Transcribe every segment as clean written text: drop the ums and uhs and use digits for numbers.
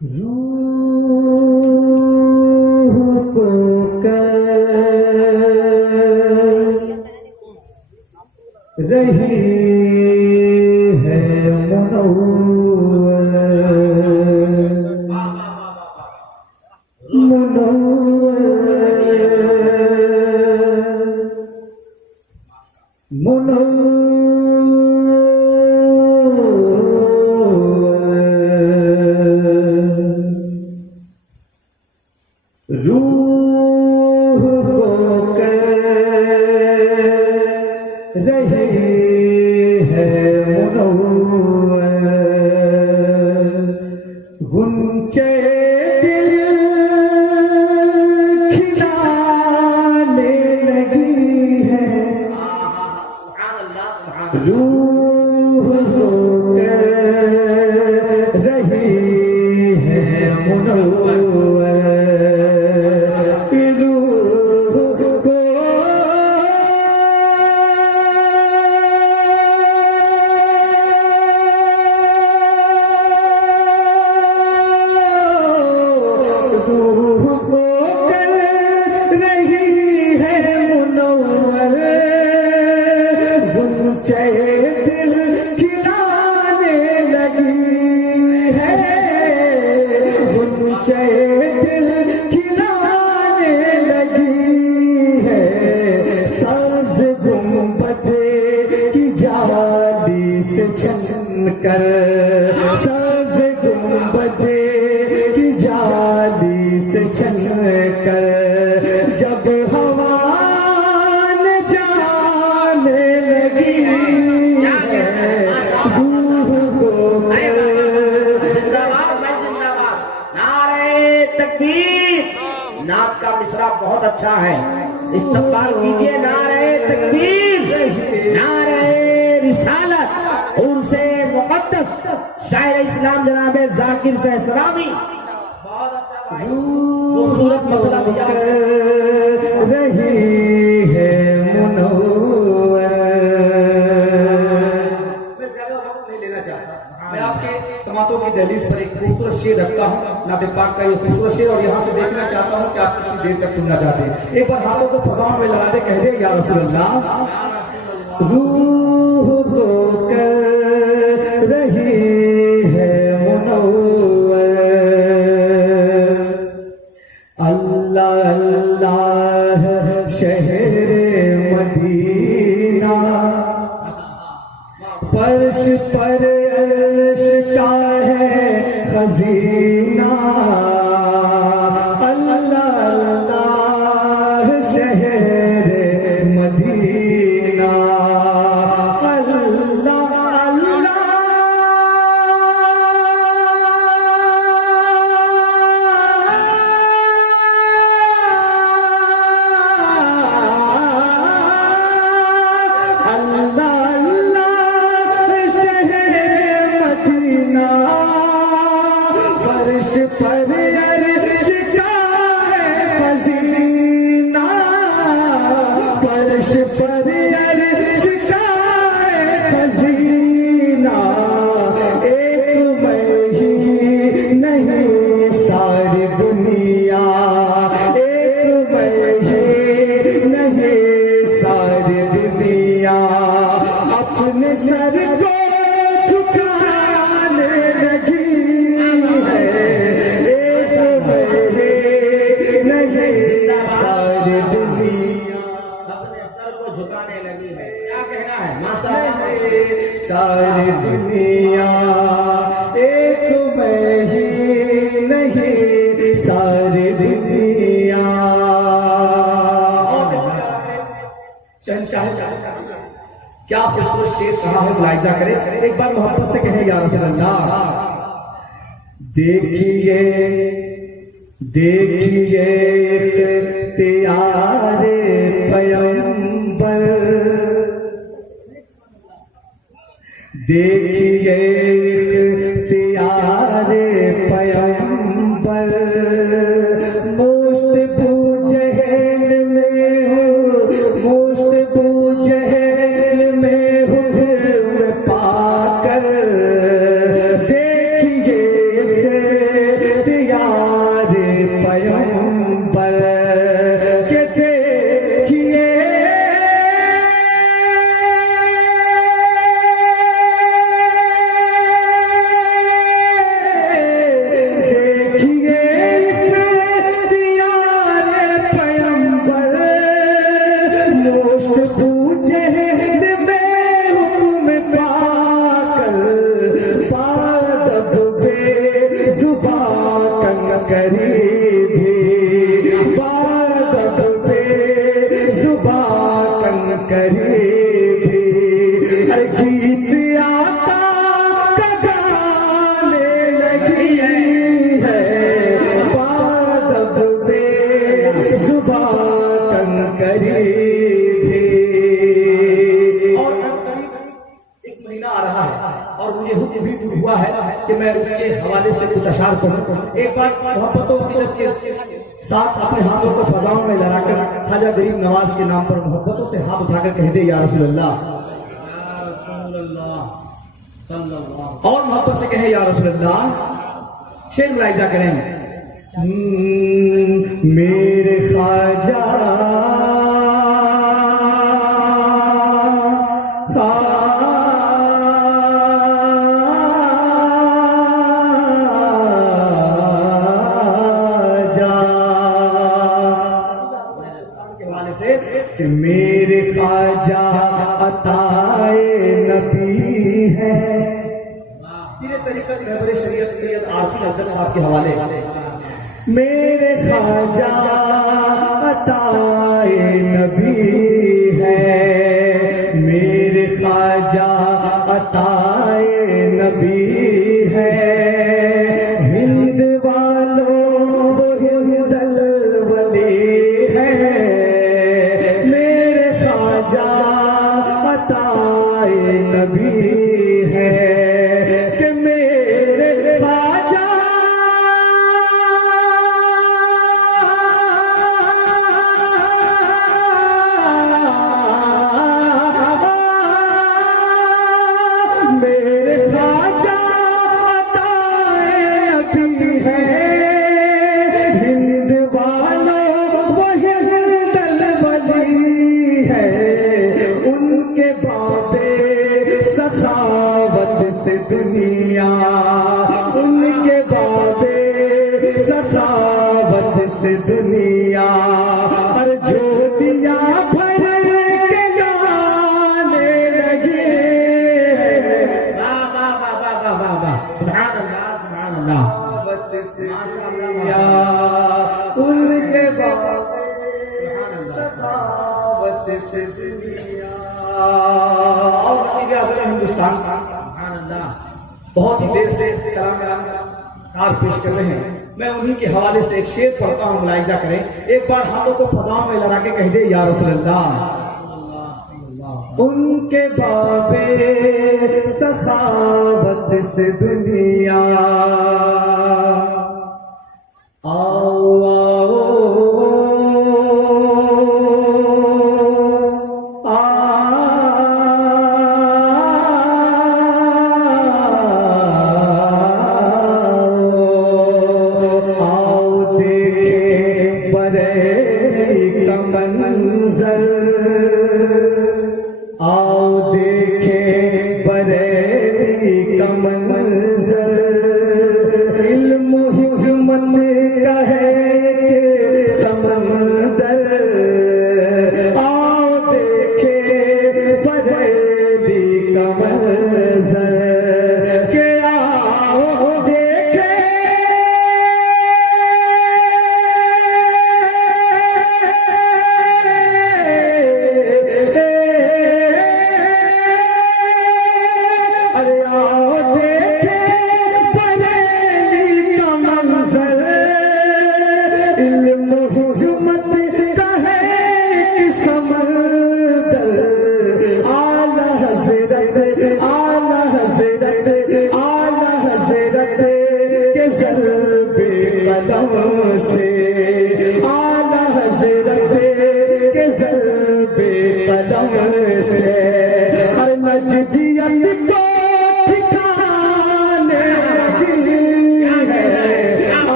रूह को कर रही है मुनव्वर रूह को कर रही है मुनव्वर गुंचे दिल खिलाने लगी है रूह को कर रही है मुनव्वर रूह को कर रही है मुनव्वर गुंचे दिल खिलाने लगी है गुंचे दिल खिलाने लगी है साज गुंबदे की जाली से छन कर साज गुंबदे की जाली से छन कर जब हवा न जाने लगी है रूह को नारे तकबीर। नात का मिसरा बहुत अच्छा है, इस्तकबाल कीजिए। नारे तकबीर, नारे रिसालत। उनसे मुक़द्दस शायर इस्लाम जनाब जाकिर सहसरामी खूबसूरत मसला दिया रही है मुनव्वर। मैं ज्यादा वक्त नहीं लेना चाहता। मैं आपके समातों की दहलीज पर एक खूबसूरत शेर रखता हूँ, नाते पाक का ये खूबसूरत शेर, और यहाँ से देखना चाहता हूँ कि आप कितनी देर तक सुनना चाहते हैं। एक बार हाथों को फजाओं में लगा दे, कह दे या रसूल अल्लाह। रूह को कर रही है मुनव्वर अल्लाह अल्लाह शहरे मदीना फर्श पर अर्श का है खजीना अल्लाह अल्लाह शहरे मदीना पर अर्श का है खजीना फर्श पर अर्श का है खजीना एक मैं ही नहीं सारी दुनिया एक मैं ही नहीं सारी दुनिया अपने सर को झुकाने लगी है सारी दुनिया अपने सर को झुकाने लगी है। क्या कहना है? माशा सारी दुनिया एक मैं ही नहीं सारी दुनिया। शहंशाह क्या खूबसूरत शेर कहा है, मुलाहिजा करें। एक बार मोहब्बत से कहें या रसूल अल्लाह। देखिए देखिए इख्तियारे पैगंबर देखिए इख्तियारे पैगंबर मोश्त जहल में हो मोश्त जहल में हुक्म पाकर देखिए मुझे हुक्म भी हुआ है कि मैं उसके हवाले से कुछ अशार पढ़ूं। एक बार मोहब्बतों के साथ अपने हाथों को फजाओं में लड़ाकर ख्वाजा गरीब नवाज के नाम पर मोहब्बतों से हाथ उठाकर कह दे या रसूल अल्लाह, और मोहब्बत से कहे या रसूल अल्लाह। शेर मुलाहिजा करें। मेरे ख्वाजा कि मेरे ख्वाजा अताए नबी है। ये तरीका रहबर शरीयत सैयद आरफी अफजल साहब के हवाले। मेरे ख्वाजा अताए नबी है, मेरे ख्वाजा अताए नबी है। हिंद वालों वो हिंदल वली है, मेरे ख्वाजा अताए नबी है। कि मेरे ख्वाजा मेरे ख्वाजा अताए नबी है। हिंद वालों वो हिंदल वली है, उनके बाबे सखावत से दुनिया, उनके बाबे सखावत से दुनिया। और झोलियां भर के गाने लगे। वाह वाह वाह वाह वाह वाह वाह, सुभान अल्लाह सुभान अल्लाह। सखावत से दुनिया, उनके बाबे सखावत से दुनिया। और वज़ीर आज़म हिंदुस्तान का सुभान अल्लाह। बहुत ही देर से कलाम कार पेश कर रहे हैं। मैं उन्हीं के हवाले से एक शेर पढ़ता हूँ, मुलाहिजा करें। एक बार हाथों को फजाओं में लड़ा के कह दे या रसूल अल्लाह। उनके बाबे सखावत से दुनिया, आओ आओ आओ देखे बरेली का मंजर। इल्म हिकमत का है समंदर। आओ देखे बरेली का मंजर। के आओ देखे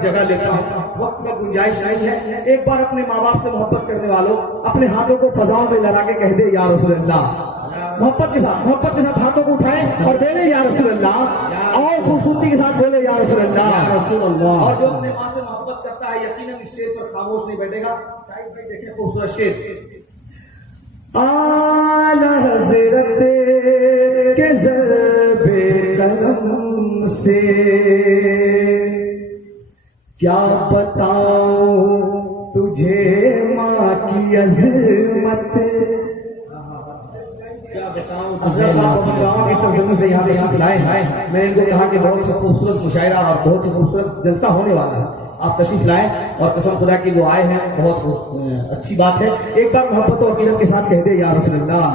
जगह लेता हूँ, वक्त में गुंजाइश नहीं है। एक बार अपने माँ बाप से मोहब्बत करने वालों अपने हाथों को फजाओं में लगा के कह दे या रसूल अल्लाह। मोहब्बत के साथ हाथों को उठाएं और बोले या रसूल अल्लाह, और खूबसूरती के साथ बोले या रसूल अल्लाह। और जो अपने माँ से मोहब्बत करता है यकीनन इस शेर पर खामोश नहीं बैठेगा। शायद भाई देखें खूबसूरत शेर। आला हज़रत के ज़र्बे कलम से क्या बताऊं तुझे माँ की अज़मत। असगर साहब को गाँव की सरजमी से यहाँ तशरीफ लाए हैं। मैंने इनको कहा कि बहुत ही खूबसूरत मुशायरा और बहुत ही खूबसूरत जलसा होने वाला है, आप तशरीफ लाए और कसम खुदा की वो आए हैं, बहुत अच्छी बात है। एक बार मोहब्बत और अकीदत के साथ कह दे या रसूलुल्लाह।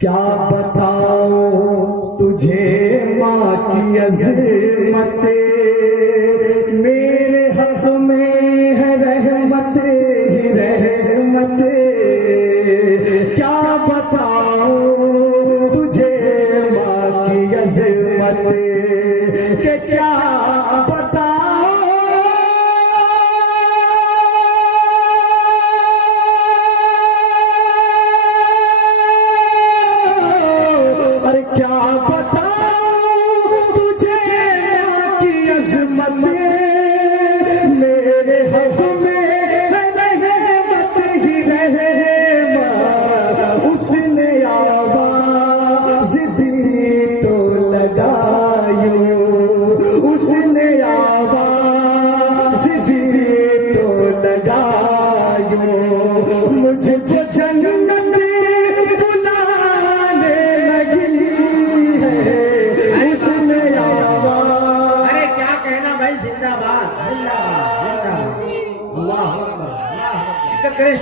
क्या बताऊं तुझे माँ की अज़मत, मेरे हक में है रहमत ही रहमत। क्या बताऊं तुझे माँ की अज़मत के क्या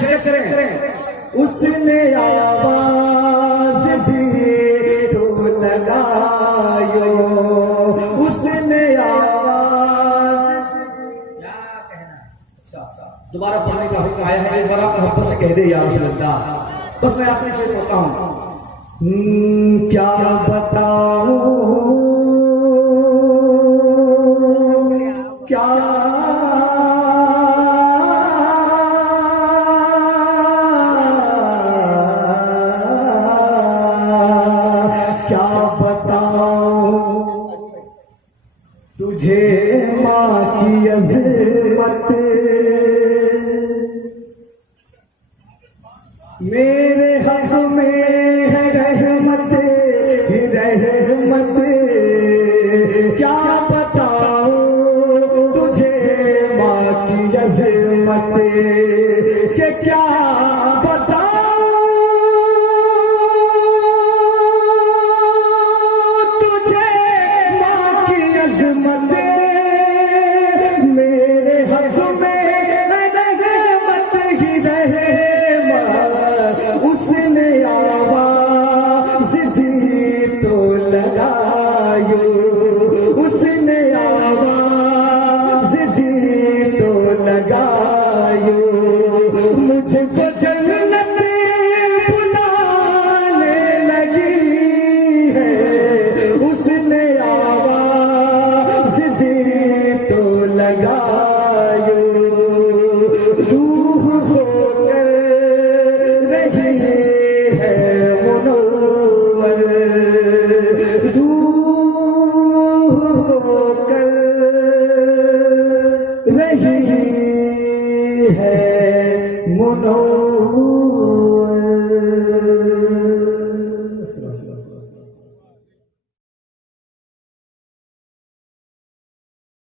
शिरकत करें। उसने आवाज दी तो लगायो, उसने आवाज क्या कहना। अच्छा दोबारा पढ़ने का हुक्म आया है, एक बार आप मोहब्बत से कह दे या रसूलुल्लाह। बस मैं आखिरी शेर पढ़ता हूँ। क्या बताऊं क्या तुझे माँ की अज़मत, मेरे हक में है रहमत ही रहमत। क्या बताऊं तुझे माँ की अज़मत के क्या रही है मुनो